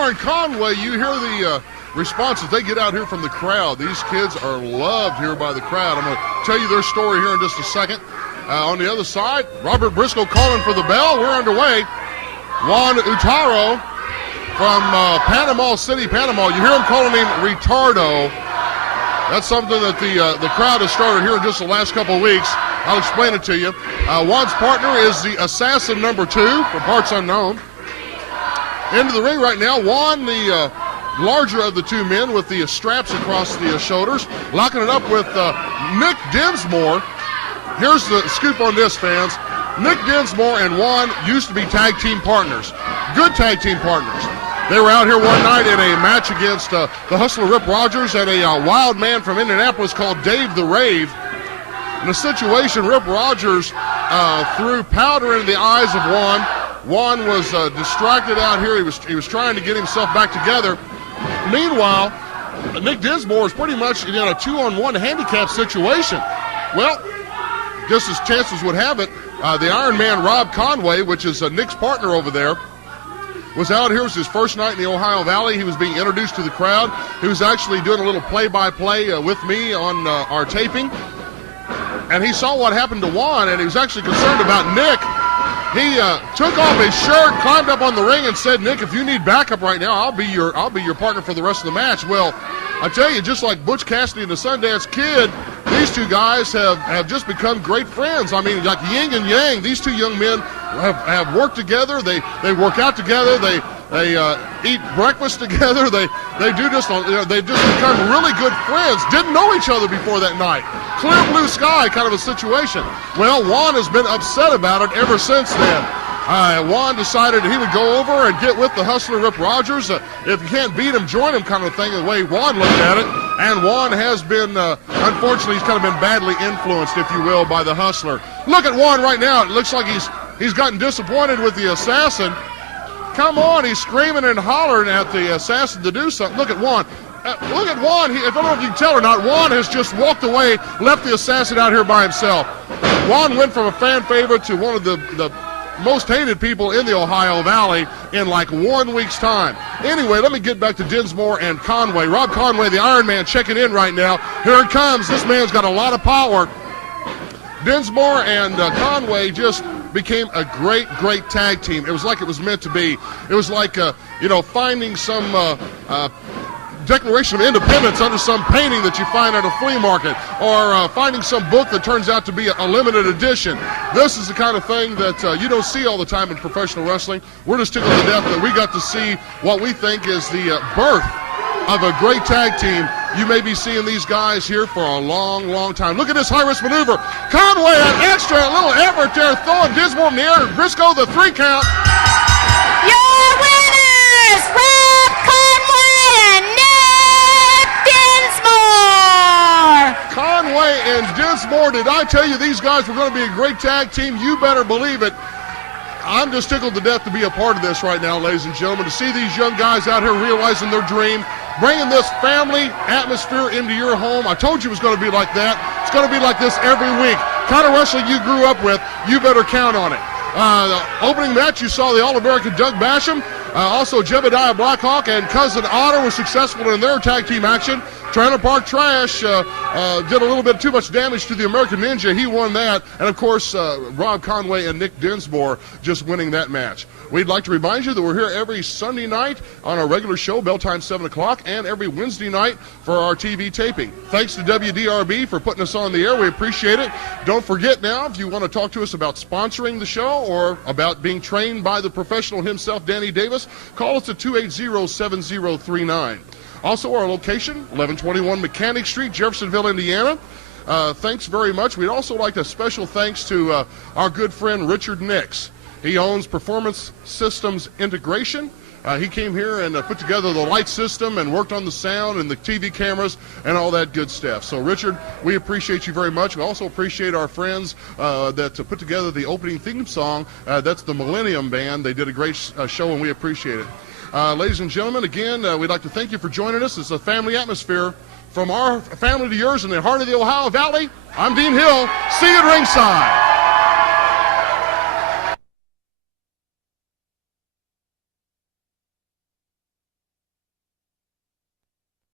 Dinsmore and Conway, you hear the responses they get out here from the crowd. These kids are loved here by the crowd. I'm going to tell you their story here in just a second. On the other side, Robert Briscoe calling for the bell. We're underway. Juan Hurtado from Panama City, Panama. You hear him calling him retardo. That's something that the crowd has started here in just the last couple of weeks. I'll explain it to you. Juan's partner is the Assassin number 2 from Parts Unknown. Into the ring right now, Juan, the larger of the two men with the straps across the shoulders, locking it up with Nick Dinsmore. Here's the scoop on this, fans. Nick Dinsmore and Juan used to be tag team partners. Good tag team partners. They were out here one night in a match against the Hustler Rip Rogers and a wild man from Indianapolis called Dave the Rave. In a situation, Rip Rogers threw powder in the eyes of Juan. Juan was distracted out here. He was trying to get himself back together. Meanwhile, Nick Dinsmore is pretty much in a 2-on-1 handicap situation. Well, just as chances would have it, the Iron Man Rob Conway, which is Nick's partner over there, was out here. It was his first night in the Ohio Valley. He was being introduced to the crowd. He was actually doing a little play-by-play with me on our taping. And he saw what happened to Juan, and he was actually concerned about Nick. He took off his shirt, climbed up on the ring, and said, "Nick, if you need backup right now, I'll be your partner for the rest of the match." Well, I tell you, just like Butch Cassidy and the Sundance Kid, these two guys have just become great friends. I mean, like yin and yang. These two young men have worked together. They work out together. They eat breakfast together. They've just become really good friends. Didn't know each other before that night. Clear blue sky kind of a situation. Well, Juan has been upset about it ever since then. Juan decided he would go over and get with the Hustler Rip Rogers. If you can't beat him, join him kind of thing, the way Juan looked at it. And Juan has been, unfortunately, he's kind of been badly influenced, if you will, by the Hustler. Look at Juan right now. It looks like he's gotten disappointed with the Assassin. Come on, he's screaming and hollering at the Assassin to do something. Look at Juan. Look at Juan. I don't know if you can tell or not. Juan has just walked away, left the Assassin out here by himself. Juan went from a fan favorite to one of the most hated people in the Ohio Valley in like 1 week's time. Anyway, let me get back to Dinsmore and Conway. Rob Conway, the Iron Man, checking in right now. Here it comes. This man's got a lot of power. Dinsmore and Conway just became a great tag team. It was like it was meant to be. It was like, finding some Declaration of Independence under some painting that you find at a flea market, or finding some book that turns out to be a limited edition. This is the kind of thing that you don't see all the time in professional wrestling. We're just tickled to death that we got to see what we think is the birth of a great tag team. You may be seeing these guys here for a long time. Look at this high-risk maneuver. Conway, an extra little effort there, throwing Dinsmore in the air. Briscoe, the 3 count. Your winners, Rob Conway and Nick Dinsmore. Conway and Dinsmore, did I tell you these guys were going to be a great tag team? You better believe it. I'm just tickled to death to be a part of this right now, ladies and gentlemen, to see these young guys out here realizing their dream, bringing this family atmosphere into your home. I told you it was going to be like that. It's going to be like this every week. Kind of wrestling you grew up with, you better count on it. The opening match, you saw the All-American Doug Basham. Also, Jebediah Blackhawk and Cousin Otter were successful in their tag team action. Trailer Park Trash did a little bit too much damage to the American Ninja. He won that. And, of course, Rob Conway and Nick Dinsmore just winning that match. We'd like to remind you that we're here every Sunday night on our regular show, bell time 7 o'clock, and every Wednesday night for our TV taping. Thanks to WDRB for putting us on the air. We appreciate it. Don't forget now, if you want to talk to us about sponsoring the show or about being trained by the professional himself, Danny Davis, call us at 280-7039. Also, our location, 1121 Mechanic Street, Jeffersonville, Indiana. Thanks very much. We'd also like a special thanks to our good friend Richard Nix. He owns Performance Systems Integration. He came here and put together the light system and worked on the sound and the TV cameras and all that good stuff. So, Richard, we appreciate you very much. We also appreciate our friends that put together the opening theme song. That's the Millennium Band. They did a great show, and we appreciate it. Ladies and gentlemen, again, we'd like to thank you for joining us. It's a family atmosphere. From our family to yours in the heart of the Ohio Valley, I'm Dean Hill. See you at ringside.